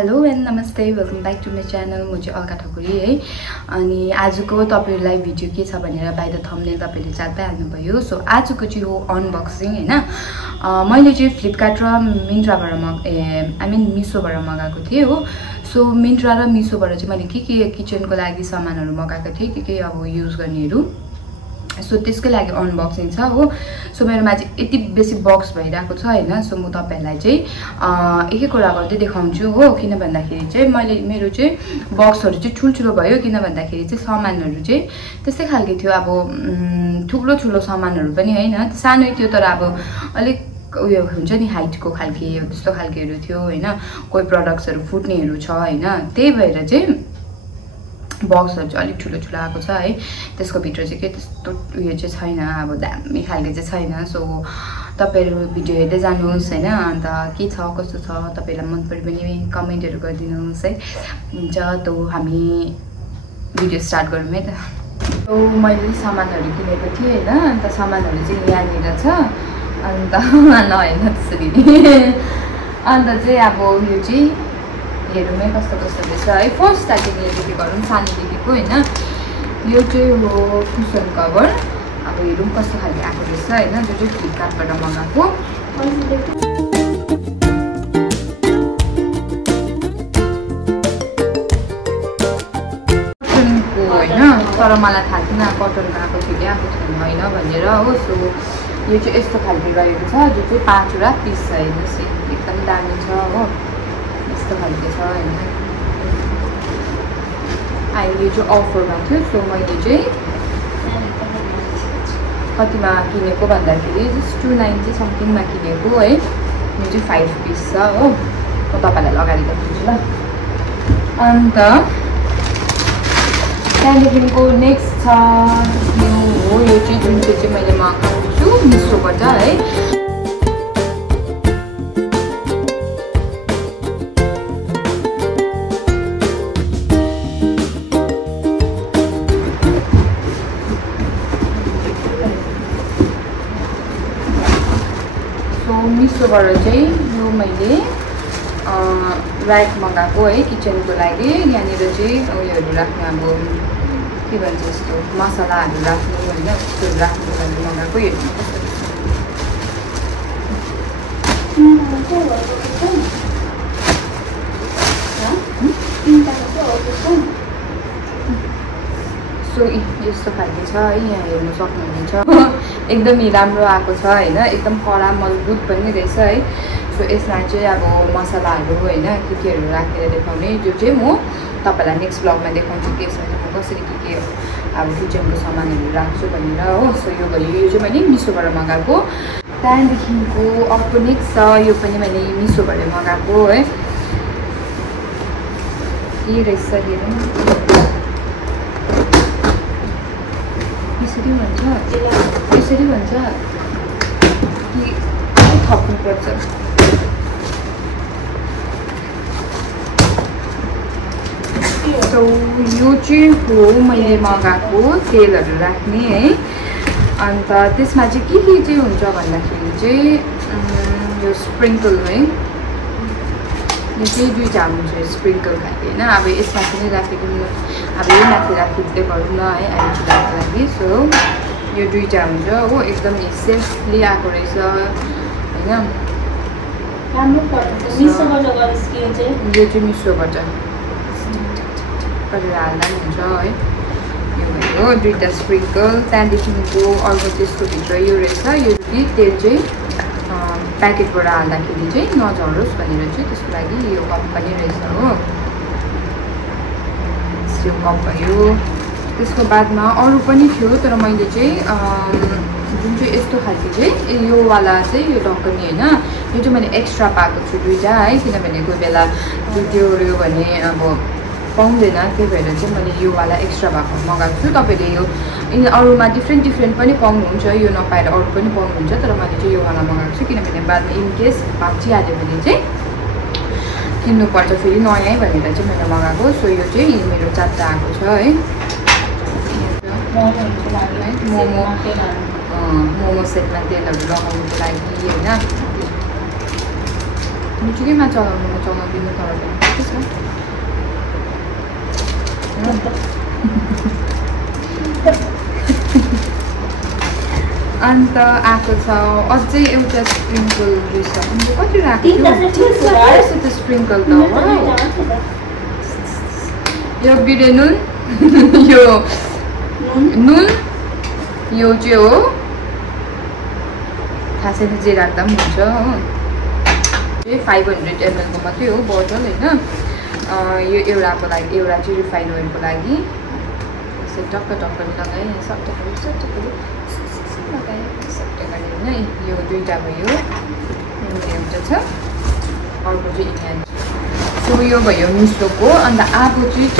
Hello and नमस्ते welcome back to my channel. म चाहिँ अलका ठकुरी है। अनि आजको तपाईहरुलाई भिडियो के छ भनेर बाइ द थम्बनेल तपाईले चाल पाइहाल्नुभयो। सो आजको चाहिँ हो अनबक्सिङ हैन। मैले चाहिँ फ्लिपकार्ट र मिन्त्राबाट मिसोबाट मगाएको थिएँ हो। सो मिन्त्रा र मिसोबाट चाहिँ मैले के किचनको लागि सामानहरु मगाएको थिएँ, के अब युज गर्नेहरु। सो त्यसकै लागि अनबक्सिङ छ हो। सो मेरोमा चाहिँ यति बेसी बक्स भइरहेको छ हैन। सो म तपाईहरुलाई चाहिँ एक कुरा गर्दै देखाउँछु हो। किन भन्दाखेरि चाहिँ मेरो चाहिँ बक्सहरु चाहिँ ठुलठुलो भयो, किन भन्दाखेरि चाहिँ सामानहरु चाहिँ त्यस्तै खालके थियो। अब ठुलो सामानहरु पनि हैन, सानै थियो तर अब अलिक उयो हुन्छ नि हाइटको खालके त्यस्तो खालकेहरु थियो हैन। कोही प्रोडक्ट्सहरु फुट्नेहरु छ हैन। त्यही भएर चाहिँ बक्सहरु चाहिँ अलिक ठुलो आएको छ है। त्यसको भित्र चाहिँ के त्यस्तो उयो चाहिँ छैन, अब दामी खालके चाहिँ छैन। सो तपाईहरु भिडियो हेर्दै जानुहोस् हैन। अन्त के छ कस्तो छ तपाईलाई मन परे पनि कमेन्टहरु गरिदिनुहोस् है। हुन्छ त हामी भिडियो स्टार्ट गरौँ है त। सो मैले सामानहरु किनेको थिएँ हैन। अन्त सामानहरु चाहिँ यहाँनिर छ। अन्त नहेर्न त्यसरी अन्त चाहिँ अब यो चाहिँ हेरौँ कस्तो रहेछ है। फर्स्ट स्टार्टिङदेखि गरौँ सानोदेखिको हैन। यो चाहिँ हो कुसन कभर। अब हेरौँ कस्तो खालको आएको रहेछ हैन। जो चाहिँ फ्लिपकार्टबाट मगाएको कटनको हैन। तर मलाई थाहा थिएन कटनको आएको थियो कि आएको छैन हैन भनेर हो। सो यो चाहिँ यस्तो खालको रहेको छ, जो चाहिँ 5 वटा पिस छ हेर्नुहोस्, एकदम दामी छ हो। यस्तो खालको छ हैन। अहिले यो चाहिँ अफरमा थियो। सो मैले चाहिँ कतिमा किनेको भन्दाखेरि जस्ट 290 समथिङमा किनेको है। यो चाहिँ 5 पिस छ हो। म तपाईलाई लगाएर देखाउँछु ल। अन्त त्यहाँदेखिको नेक्स्ट छ यो हो। यो चाहिँ जुन चाहिँ मैले मगाएको छु मिसोबाट है। मिसोबाट चाहिँ यो मैले ऱ्याक मगाएको है किचनको लागि। यहाँनिर चाहिँ उयोहरू राख्नु, अब के भन्छ यस्तो मसलाहरू राख्नु होइन, त्यस्तोहरू राख्नुको लागि मगाएको। हेर्नु सो यस्तो खालको छ है। यहाँ हेर्नु सक्नुहुन्छ एकदमै राम्रो आएको छ हैन। एकदम कडा मजबुत पनि रहेछ है। सो यसमा चाहिँ अब मसलाहरू हैन केहरू राखेर देखाउने, जो चाहिँ म तपाईलाई नेक्स्ट ब्लगमा देखाउँछु कि यसमा चाहिँ म कसरी के अब किचनको सामानहरू राख्छु भनेर हो। सो यो भयो। यो चाहिँ मैले मिसोबाट मगाएको। त्यहाँदेखिको अर्को नेक्स्ट छ, यो पनि मैले मिसोबाट मगाएको है। के रहेछ हेरौँ। यसरी भन्छ कि थप्नुपर्छ। सो यो चाहिँ हो मैले मगाएको तेलहरू राख्ने है। अन्त त्यसमा चाहिँ के चाहिँ हुन्छ भन्दाखेरि चाहिँ यो स्प्रिङ्कल है। यो चाहिँ दुईवटा हुन्छ स्प्रिङ्कल खालको होइन। अब यसमा पनि राखिदिनु, अब यो माथि राखिदिँदै गरौँ न है अहिले चुलाको लागि। सो यो दुईवटा हुन्छ हो। एकदम सेफली आएको रहेछ होइन। यो चाहिँ मिसोबाट गरेर हाल्दा पनि हुन्छ है। यो भयो दुईवटा स्प्रिङ्कल। त्यहाँदेखिको अर्को त्यसको भित्र यो रहेछ। यो कि तेल चाहिँ प्याकेटबाट हाल्दाखेरि चाहिँ नझरोस् भनेर चाहिँ त्यसको लागि यो कप पनि रहेछ हो। यो कप भयो। त्यसको बादमा अरू पनि थियो, तर मैले चाहिँ जुन चाहिँ यस्तो खालको चाहिँ योवाला चाहिँ यो ढक्कनी होइन, यो चाहिँ मैले एक्स्ट्रा पाएको छु दुईवटा है। किनभने कोही बेला त्यो भने अब पाउँदैन, त्यही भएर चाहिँ मैले योवाला एक्स्ट्रा भएको मगाएको छु। तपाईँले यो अरूमा डिफ्रेन्ट पनि पाउनुहुन्छ, यो नपाएर अरू पनि पाउनुहुन्छ, तर मैले चाहिँ योवाला मगाएको छु। किनभने बादमा इनकेस भाँचिहाल्यो भने चाहिँ किन्नुपर्छ फेरि नयाँ भनेर चाहिँ मैले मगाएको। सो यो चाहिँ मेरो 4टा आएको छ है। मोमो सेटमा तेलहरू लगाउनुको लागि होइन। बिजुकीमा चलाउदिनु तर के छ अन्त आएको छ अझै एउटा स्प्रिङ्कल रहेछ कति राखेको स्प्रिङ्कल त यो बिरे नुन यो नुन यो चाहिँ हो थाहा छैन जे राख्दा पनि हुन्छ हो 500 ml को मात्रै हो बोतल होइन यो एउटाको लागि एउटा चाहिँ रिफाइन ओइलको लागि यसो टक्क लगाएँ सट्ट लगाएँ होइन यो दुईवटा भयो एउटा छ अर्को चाहिँ इन्डियन सो यो भयो मिसोको अन्त आएको चाहिँ छ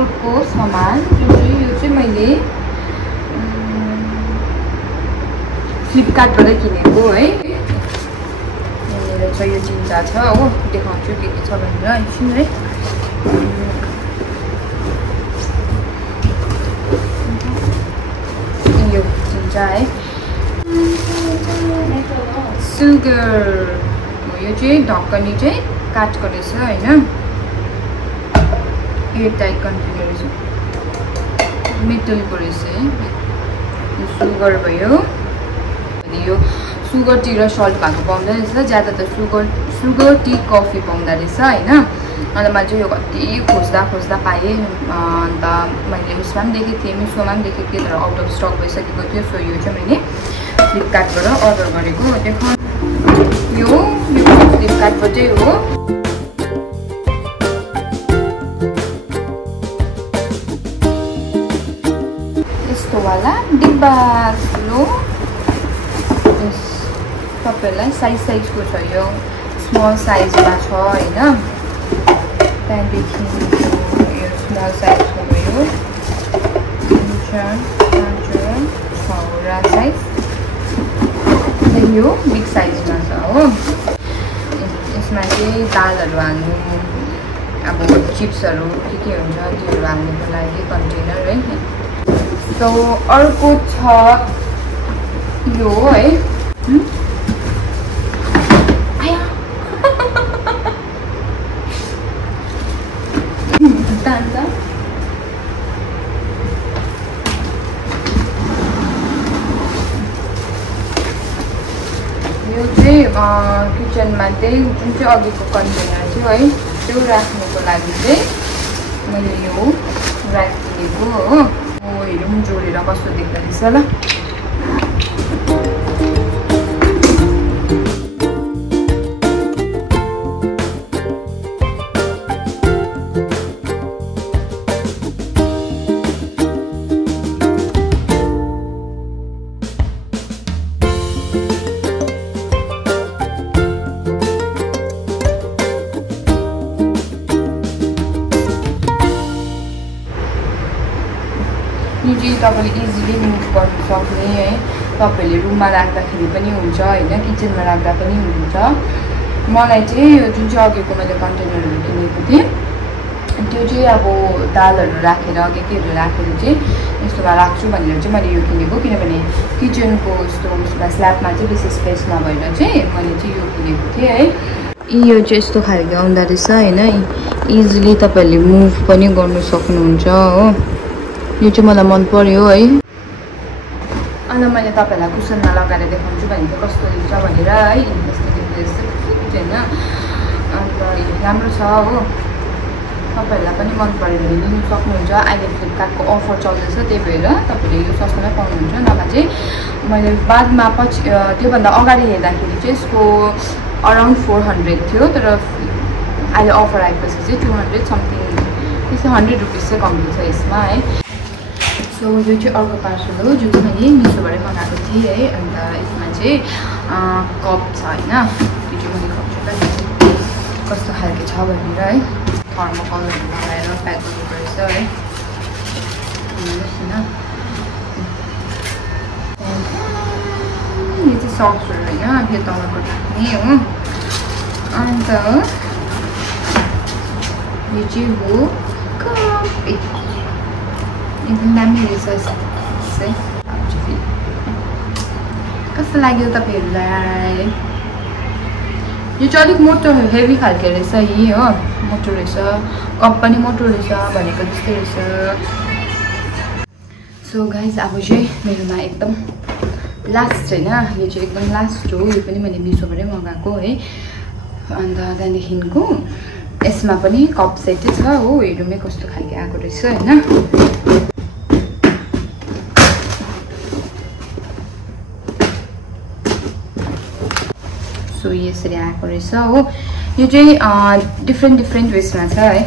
अर्को सामान यो चाहिँ मैले फ्लिपकार्टबाटै किनेको है यहाँनिर छ यो चिन्ता छ हो देखाउँछु के छ भनेर एकछिन है यो चिन्ता है सुगर यो चाहिँ ढक्कनी चाहिँ काठको रहेछ होइन एयरटाइट कन्टेनर रहेछ मेटलको रहेछ है सुगर भयो अनि यो सुगर टी र सल्ट भएको पाउँदो रहेछ ज्यादा त सुगर टी कफी पाउँदो रहेछ होइन अन्त मैले चाहिँ यो कति खोज्दा पाएँ अन्त मैले उसमा पनि देखेको थिएँ मिसोमा पनि देखेको थिएँ तर आउट अफ स्टक भइसकेको थियो सो यो चाहिँ मैले फ्लिपकार्टबाट अर्डर गरेको देखाउँ यो फ्लिपकार्टबाटै हो यस्तो वाला डिब्बा ठुलो तपाईँहरूलाई साइजको छ यो स्मल साइजमा छ होइन त्यहाँदेखि यो स्मल साइजको भयो 6वटा साइज यो बिग साइजमा छ हो यसमा चाहिँ दालहरू हाल्नु अब चिप्सहरू के हुन्छ त्योहरू हाल्नुको लागि कन्टेनर है सो अर्को छ यो है यो चाहिँ किचनमा चाहिँ जुन चाहिँ अघिको कन्टेनर थियो है त्यो राख्नुको लागि चाहिँ मैले यो ऱ्याक किनेको हो हेरौँ जोडेर कस्तो देख्दो रहेछ ल यो चाहिँ तपाईँले इजिली मुभ गर्नु सक्ने है तपाईँहरूले रुममा राख्दाखेरि पनि हुन्छ होइन किचनमा राख्दा पनि हुन्छ मलाई चाहिँ यो जुन चाहिँ अघिको मैले कन्टेनरहरू किनेको थिएँ त्यो चाहिँ अब दालहरू राखेर केहरू राखेर चाहिँ यस्तोमा राख्छु भनेर चाहिँ मैले यो किनेको किनभने किचनको यस्तो उसमा स्ल्याबमा चाहिँ बेसी स्पेस नभएर चाहिँ मैले चाहिँ यो किनेको थिएँ है यो चाहिँ यस्तो खालको आउँदो रहेछ होइन इजिली तपाईँहरूले मुभ पनि गर्नु सक्नुहुन्छ हो यो चाहिँ मलाई मन पर्यो है अन्त मैले तपाईँहरूलाई कुसनमा लगाएर देखाउँछु भनेको कस्तो हुन्छ भनेर है यस्तो होइन अन्त राम्रो छ हो तपाईँहरूलाई पनि मन पऱ्यो भने लिनु सक्नुहुन्छ अहिले फ्लिपकार्टको अफर चल्दैछ त्यही भएर तपाईँले यो सस्तोमै पाउनुहुन्छ नभए चाहिँ मैले बादमा पछि त्योभन्दा अगाडि हेर्दाखेरि चाहिँ यसको अराउन्ड 400 थियो तर अहिले अफर आएपछि चाहिँ 200 समथिङ त्यस्तै 100 रुपिस चाहिँ कम्ती छ यसमा है सो यो चाहिँ अर्को पार्सल हो जो चाहिँ मैले मिसोबाटै मगाएको थिएँ है अन्त यसमा चाहिँ कप छ होइन त्यो चाहिँ मैले देखाउँछु कस्तो खालको छ भनेर है थर्मोकलहरू लगाएर प्याक गर्नुपर्छ है हेर्नुहोस् न यो चाहिँ सक्सहरू होइन यो तलको राख्ने हो अन्त यो चाहिँ हो कप एकदम दामी रहेछ कस्तो लाग्यो तपाईँहरूलाई यो चाहिँ अलिक मोटो हेभी खालको रहेछ यही हो मोटो रहेछ कप पनि मोटो रहेछ भनेको जस्तै रहेछ सो गाइज अब चाहिँ मेरोमा एकदम लास्ट हैन यो चाहिँ एकदम लास्ट हो यो पनि मैले मिसोबाटै मगाएको है अन्त त्यहाँदेखिको यसमा पनि कप सेटै छ हो हेरौँ कस्तो खालको आएको रहेछ हैन सो यसरी आएको रहेछ हो यो चाहिँ डिफ्रेन्ट उयसमा छ है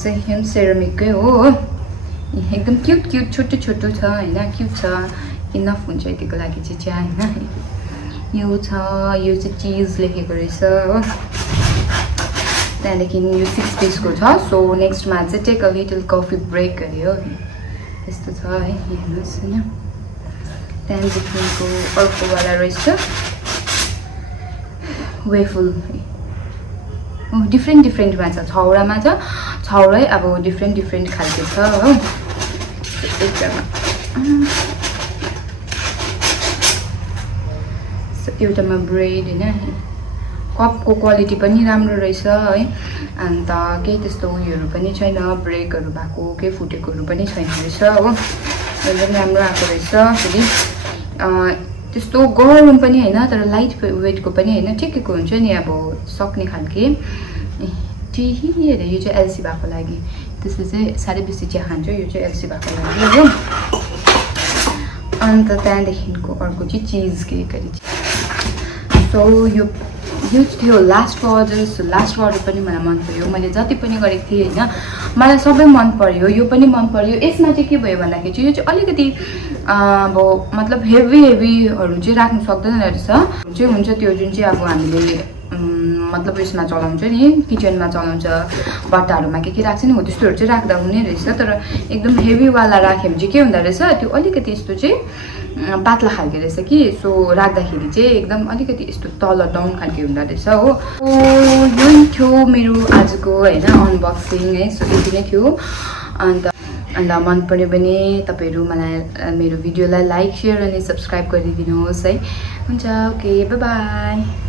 सेम सेरामिककै हो एकदम क्युट छोटो छ हैन क्युट छ इनफ हुन्छ यतिको लागि चाहिँ हैन यो चाहिँ चिज लेखेको रहेछ हो त्यहाँदेखि यो 6 पिसको छ सो नेक्स्टमा चाहिँ take a little coffee break गर्यो यस्तो छ है हेर्नुहोस् हैन त्यहाँदेखिको अर्कोवाला रहेछ वेफल डिफ्रेन्टमा छ छौरामा छ छौरै अब डिफ्रेन्ट खालको छ हो एउटामा ब्रेड हैन कपको क्वालिटी पनि राम्रो रहेछ है अन्त केही त्यस्तो उयोहरू पनि छैन ब्रेकहरू भएको केही फुटेकोहरू पनि छैन रहेछ हो एकदम राम्रो आएको रहेछ फेरि त्यस्तो गरम पनि हैन तर लाइट वेटको पनि हैन ठिकैको हुन्छ नि अब सक्ने खालके टिही हेर यो चाहिँ एलसी भएको लागि त्यसले चाहिँ साह्रै बेसी चिया खान्छ यो चाहिँ एलसी भएको लागि हो अन्त त्यहाँदेखिको अर्को चाहिँ चिज केक सो यो थियो लास्ट अर्डर पनि मलाई मन पर्यो मैले जति पनि गरेको थिएँ हैन मलाई सबै मन पर्यो यो पनि मन पर्यो यसमा चाहिँ के भयो भन्दाखेरि चाहिँ यो चाहिँ अलिकति अब मतलब हेभीहरू चाहिँ राख्नु सक्दैन रहेछ चाहिँ हुन्छ त्यो जुन चाहिँ अब हामीले मतलब यसमा चलाउँछ नि किचनमा चलाउँछ बट्टाहरूमा के राख्छ नि हो त्यस्तोहरू चाहिँ राख्दा हुने रहेछ तर एकदम हेभीवाला राख्यो भने चाहिँ के हुँदो रहेछ त्यो अलिकति यस्तो चाहिँ पातला खालको रहेछ कि सो राख्दाखेरि चाहिँ एकदम अलिकति यस्तो तल डाउन खालको हुँदो रहेछ हो यही थियो मेरो आजको हैन अनबक्सिङ है सो यति नै थियो अन्त मन पर्यो भने तपाईहरु मलाई मेरो भिडियोलाई लाइक शेयर अनि सब्स्क्राइब गरिदिनुहोस् है हुन्छ ओके बाइ बाइ